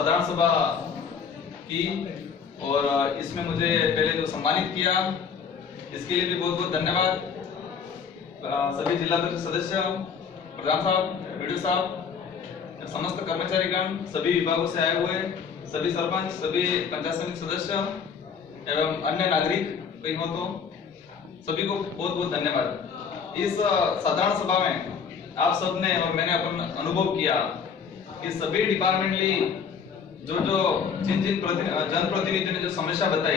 साधारण सभा की और इसमें मुझे पहले जो सम्मानित किया इसके लिए भी बहुत बहुत धन्यवाद। सभी जिला परिषद सदस्य, प्रधान साहब, वीडियो साहब, समस्त कर्मचारीगण, सभी विभागों से आए हुए सभी सरपंच, सभी पंचायत समिति सदस्य एवं अन्य नागरिक कहीं हो तो सभी को बहुत बहुत धन्यवाद। इस साधारण सभा में आप सबने और मैंने अपना अनुभव किया कि सभी डिपार्टमेंटली जिन जनप्रतिनिधियों ने जो समस्या बताई,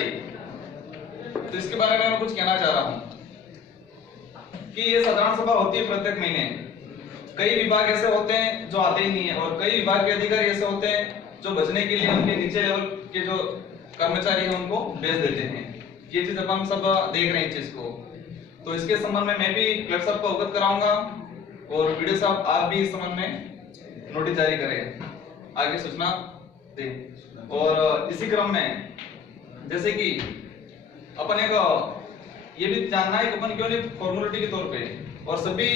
तो इसके बारे में मैं कुछ कहना चाह रहा हूँ कि ये साधारण सभा होती है प्रत्येक महीने। कई विभाग ऐसे होते हैं जो आते ही नहीं है और कई विभाग के अधिकारी ऐसे होते हैं जो बचने के लिए उनके नीचे लेवल के जो कर्मचारी हैं उनको भेज देते हैं। ये चीज अब हम सब देख रहे हैं इस चीज को, तो इसके संबंध में मैं भी क्लर्क साहब को अवगत कराऊंगा और वीडियो साहब आप भी इस संबंध में नोटिस जारी करें, आगे सूचना दें। और इसी क्रम में जैसे कि अपन एक ये भी जानना है कि अपन क्यों नहीं फॉर्मेलिटी के तौर पे और सभी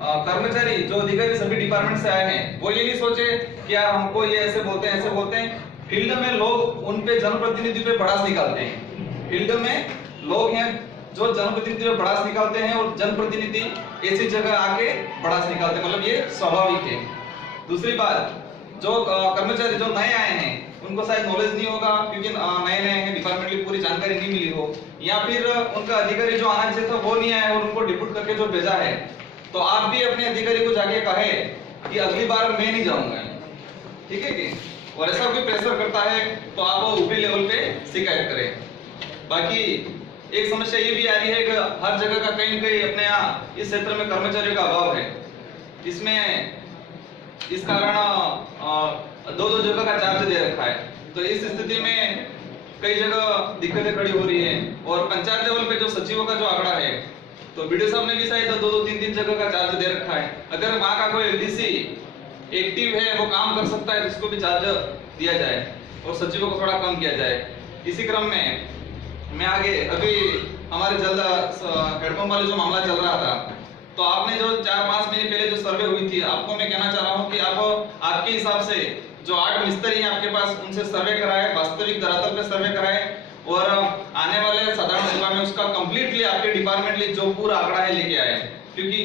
कर्मचारी जो अधिकारी सभी डिपार्टमेंट से आए हैं वो ये नहीं सोचे कि यार हमको ये ऐसे बोलते हैं। फील्ड में लोग उन पे जनप्रतिनिधि पे भड़ास निकालते हैं। फील्ड में लोग हैं जो जनप्रतिनिधि पे भड़ास निकालते हैं और जनप्रतिनिधि ऐसी जगह आके भड़ास निकालते हैं, मतलब ये स्वाभाविक है। दूसरी बात, जो कर्मचारी जो नए आए हैं उनको शायद नॉलेज नहीं होगा क्योंकि नए हैं, डिपार्टमेंट की पूरी जानकारी नहीं मिली हो, या फिर उनका अधिकारी जो आना चाहिए था वो नहीं आया और उनको डिप्यूट करके जो भेजा है, तो आप भी अपने अधिकारी को जाके कहे कि अगली बार मैं नहीं जाऊंगा, ठीक है कि? और ऐसा कोई प्रेशर करता है तो आप ऊपरी लेवल पे शिकायत करें। बाकी एक समस्या ये भी आ रही है कि हर जगह का कहीं न कहीं अपने यहाँ इस क्षेत्र में कर्मचारियों का अभाव है। इसमें इस कारण दो जगह का चार्ज दे रखा है, तो इस स्थिति में कई जगह दिक्कतें खड़ी हो रही है। और पंचायत लेवल पे जो सचिवों का जो आंकड़ा है, तो वीडियो साहब ने भी शायद दो तीन जगह का चार्ज दे रखा है। अगर वहां का कोई एलडीसी एक्टिव है, वो काम कर सकता है, तो इसको भी चार्ज दिया जाए और सचिवों को थोड़ा कम किया जाए। इसी क्रम में मैं आगे अभी हमारे जल्द हेडपंप वाले जो मामला चल रहा था, तो आपने जो 4-5 महीने पहले जो सर्वे हुई थी, आपको मैं कहना चाह रहा हूँ कि आप आपके हिसाब से जो 8 मिस्त्री हैं आपके पास, उनसे सर्वे कराए, वास्तविक धरातल पे सर्वे कराए और आने वाले साधारण सभा में उसका कंप्लीटली आपके डिपार्टमेंटली जो पूरा आंकड़ा है लेके आए। क्योंकि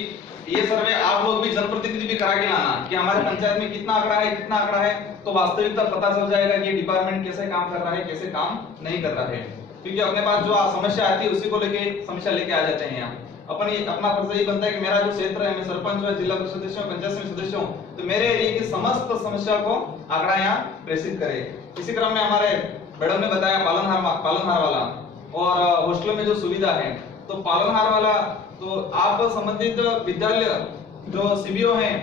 ये सर्वे आप लोग भी जनप्रतिनिधि भी करा के लाना कि हमारे पंचायत में कितना आंकड़ा है, तो वास्तविकता पता चल जाएगा कि डिपार्टमेंट कैसे काम कर रहा है, कैसे काम नहीं कर रहा है। क्योंकि अपने पास जो समस्या आती है उसी को लेके समस्या लेके आ जाते हैं यहाँ। अपना फर्ज ये बनता है कि मेरा जो क्षेत्र है, मैं सरपंच हूँ, जिला परिषद सदस्य हूँ, पंचायत समिति सदस्य हूँ, तो मेरे एरिया की समस्त समस्या को आंकड़ा यहाँ प्रेषित करे। इसी क्रम में हमारे मैडम ने बताया पालनहार वाला और हॉस्टलों में जो सुविधा है, तो पालनहार वाला तो आप संबंधित विद्यालय जो सीबीओ हैं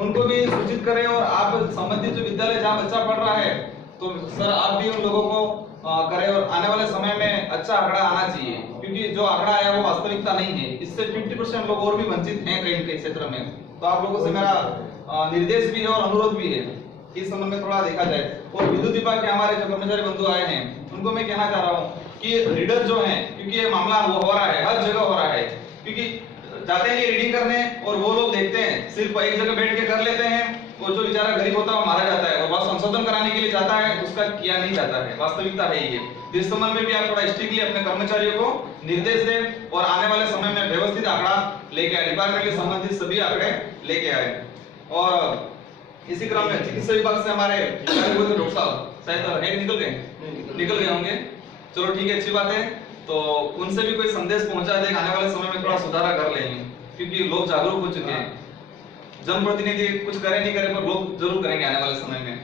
उनको भी सूचित करें और आप संबंधित जो विद्यालय जहाँ बच्चा पढ़ रहा है, तो सर आप भी उन लोगों को करें और आने वाले समय में अच्छा आंकड़ा आना चाहिए, क्योंकि जो आंकड़ा आया वो वास्तविकता नहीं है। इससे 50% लोग और भी वंचित हैं कई क्षेत्र में। तो आप लोगों से मेरा निर्देश भी है और अनुरोध भी है कि इस संबंध में थोड़ा देखा जाए। और विद्युत विभाग के हमारे जो कर्मचारी बंधु आए हैं उनको मैं कहना चाह रहा हूँ कि रीडर जो है, क्योंकि ये मामला हो रहा है, हर जगह हो रहा है, क्योंकि जाते हैं रीडिंग करने और वो लोग देखते हैं सिर्फ एक जगह बैठ के कर लेते हैं, और जो बेचारा गरीब होता है वो मारा जाता है, और वह संशोधन कराने के लिए जाता है, उसका किया नहीं जाता है। वास्तविकता है ये। इस संबंध में भी आप थोड़ा स्ट्रिक्टली अपने कर्मचारियों को निर्देश दें और आने वाले समय में व्यवस्थित आंकड़ा लेके आए, डिपार्टमेंट के संबंधित सभी आंकड़े लेके आए। और इसी क्रम में चिकित्सा विभाग से हमारे डॉक्टर साहब शायद निकल गए होंगे, चलो ठीक है, अच्छी बात है। तो उनसे भी कोई संदेश पहुंचा दे, आने वाले समय में थोड़ा सुधारा कर लेंगे, क्योंकि लोग जागरूक हो चुके हैं। जनप्रतिनिधि कुछ करे नहीं करे पर लोग जरूर करेंगे आने वाले समय में।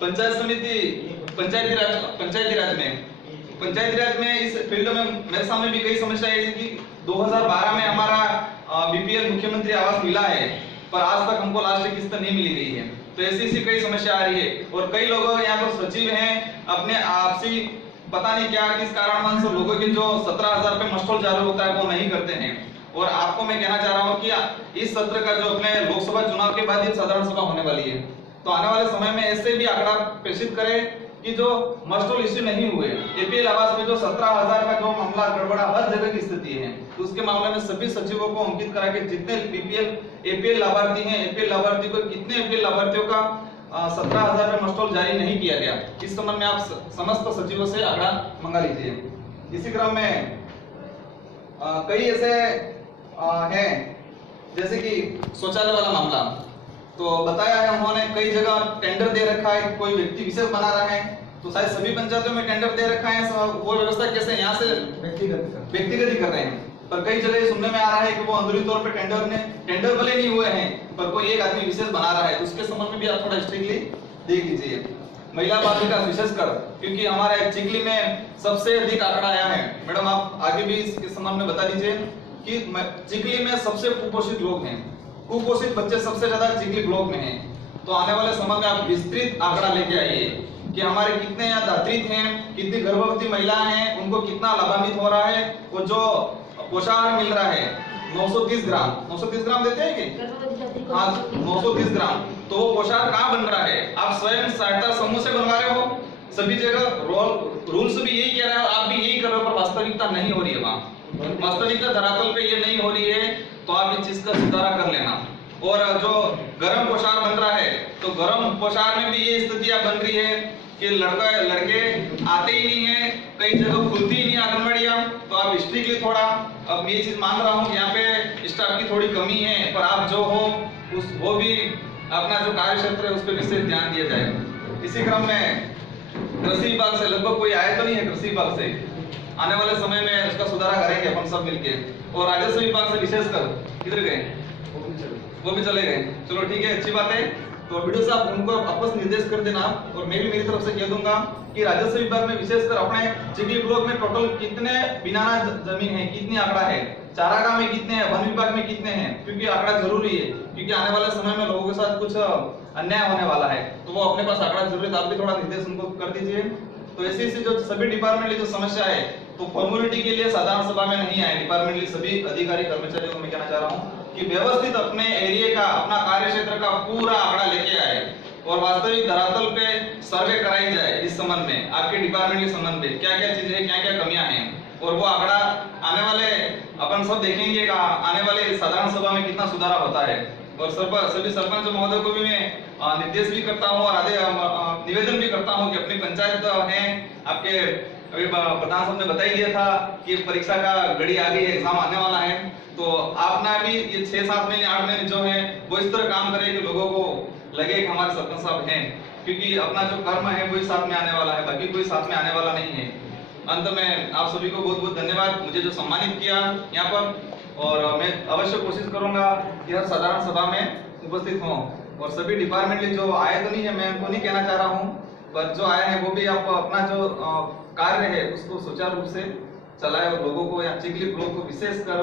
पंचायत समिति पंचायती राज में इस फील्ड में मेरे सामने भी कई समस्याएं हैं कि 2012 में हमारा बीपीएल मुख्यमंत्री आवास मिला है, पर आज तक हमको लास्ट किस्त नहीं मिली गई है। तो ऐसी कई समस्या आ रही है और कई लोग यहाँ पर सचिव हैं, अपने आपसी पता नहीं क्या किस कारणवश लोगों के जो 17,000 रुपए मस्टोल जारी होता है वो नहीं करते हैं। और आपको मैं कहना चाह रहा हूँ कि इस सत्र का जो अपने लोकसभा चुनाव के बाद ये साधारण सभा होने वाली है, तो आने वाले समय में ऐसे भी आंकड़ा प्रेषित करें कि जो मस्टोल इश्यू नहीं हुए, एपीएल आवास में जो 17,000 का जो मामला गड़बड़ा हर जगह की स्थिति है, तो उसके मामले में सभी सचिवों को अंकित करा के जितने बीपीएल एपीएल लाभार्थी हैं, एपीएल लाभार्थी को कितने एपीएल लाभार्थियों का 17,000 रुपये मस्टोल जारी नहीं किया गया। इस संबंध में आप समस्त सचिवों से आंकड़ा मंगा लीजिए। इसी क्रम में कई ऐसे हैं जैसे कि शौचालय वाला मामला, तो बताया है उन्होंने कई जगह टेंडर दे रखा है, कोई व्यक्ति विशेष बना रहा है, तो शायद सभी पंचायतों में टेंडर दे रखा है, वो व्यवस्था कैसे यहाँ से व्यक्तिगत ही कर रहे हैं। पर कई जगह सुनने में आ रहा है कि वो अंदरूनी तौर पर टेंडर भले नहीं हुए हैं पर कोई एक आदमी विशेष बना रहा है, तो उसके संबंध में भी आप थोड़ा स्ट्रिक्टली देख लीजिए। महिला बाल विकास विशेषकर, क्योंकि हमारे चिखली में सबसे अधिक आंकड़ा आया है। मैडम आप आगे भी इसके संबंध में बता दीजिए कि चिखली में सबसे कुपोषित लोग हैं, कुपोषित बच्चे सबसे ज्यादा चिखली ब्लॉक में हैं। तो आने वाले समय में आप विस्तृत आंकड़ा लेके आइए कि हमारे कितने यहाँ दात्रित हैं, कितनी गर्भवती महिलाएं हैं, उनको कितना लाभान्वित हो रहा है, वो जो पोषाहार मिल रहा है 930 ग्राम देते हैं कि हाँ 930 ग्राम, तो वो पोषाहार कहाँ बन रहा है? आप स्वयं सहायता समूह से बनवा रहे हो, सभी जगह रूल्स भी यही कह रहा है, आप भी यही कर रहे हो, पर वास्तविकता नहीं हो रही है। वहाँ वास्तविकता धरातल पे ये नहीं हो रही है, तो आप इस चीज का सुधारा कर लेना। और जो गर्म पोषाहार बन रहा है, तो गर्म पोषाहार में भी ये स्थितियां बन रही है कि लड़के आते ही नहीं है, कई जगह खुलती ही नहीं आंगनबाड़ियां। तो आप स्ट्रिक्टली थोड़ा, अब ये चीज मान रहा हूँ कि यहाँ पे स्टाफ की थोड़ी कमी है, पर आप जो हो वो भी अपना जो कार्य क्षेत्र है उस पर विशेष ध्यान दिया जाए। इसी क्रम में कृषि विभाग से लगभग कोई आया तो नहीं है, कृषि विभाग से आने वाले समय में उसका सुधारा करेंगे अपन सब मिलके। और राजस्व विभाग से विशेषकर किधर गए? वो भी चले गए। चलो ठीक है, अच्छी बात है। तो वीडियो से आप उनको आपस निर्देश कर देना, और मैं भी मेरी तरफ से कह दूंगा कि राजस्व विभाग में विशेषकर अपने चिखली ब्लॉक में टोटल कितने बिनाना जमीन है, कितनी आंकड़ा है, चारागाह में कितने हैं, वन विभाग में कितने हैं, क्योंकि आंकड़ा जरूरी है, क्योंकि आने वाले समय में लोगों के साथ कुछ अन्याय होने वाला है, तो वो अपने पास आंकड़ा जरूरी है। आप भी थोड़ा निर्देश उनको कर दीजिए। तो ऐसी जो सभी डिपार्टमेंटली जो समस्या है, तो फॉर्मेलिटी के लिए साधारण सभा में नहीं आए, डिपार्टमेंटली सभी अधिकारी कर्मचारियों को मैं कहना चाह रहा हूँ कि व्यवस्थित अपने एरिया का, अपना कार्य क्षेत्र का पूरा आंकड़ा लेके आए और वास्तविक धरातल पे सर्वे कराई जाए इस संबंध में, आपके डिपार्टमेंट के संबंध में क्या क्या चीजें, क्या क्या कमियां हैं, और वो आंकड़ा आने वाले अपन सब देखेंगे का आने वाले साधारण सभा में कितना सुधारा होता है। और सभी सरपंच महोदय को भी मैं निर्देश भी करता हूँ और निवेदन भी करता हूँ कि अपनी पंचायत है आपके, अभी प्रधान साहब ने बता ही दिया था कि परीक्षा का घड़ी आ गई है, एग्जाम आने वाला है, तो आप ना भी ये 6-7 महीने 8 महीने जो है वो इस तरह काम करें कि लोगों को लगे कि हमारे सरपंच साहब हैं, क्योंकि अपना जो कर्म है वही साथ में आने वाला है, बाकी कोई साथ में आने वाला नहीं है। अंत में आप सभी को बहुत बहुत धन्यवाद, मुझे जो सम्मानित किया यहाँ पर, और मैं अवश्य कोशिश करूंगा कि हर साधारण सभा में उपस्थित हों। और सभी डिपार्टमेंट जो आए तो नहीं है, मैं उनको नहीं कहना चाह रहा हूँ, पर जो आए हैं वो भी आप अपना जो कार्य है उसको सुचारू रूप से चलाए और लोगों को या चिखली ब्लॉक को विशेष कर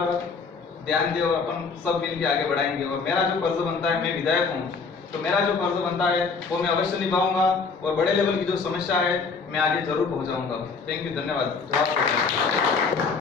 ध्यान दे, और अपन सब मिलकर आगे बढ़ाएंगे। और मेरा जो फर्ज बनता है, मैं विधायक हूँ, तो मेरा जो फर्ज बनता है वो मैं अवश्य निभाऊंगा, और बड़े लेवल की जो समस्या है मैं आगे जरूर पहुंचाऊंगा। थैंक यू, धन्यवाद।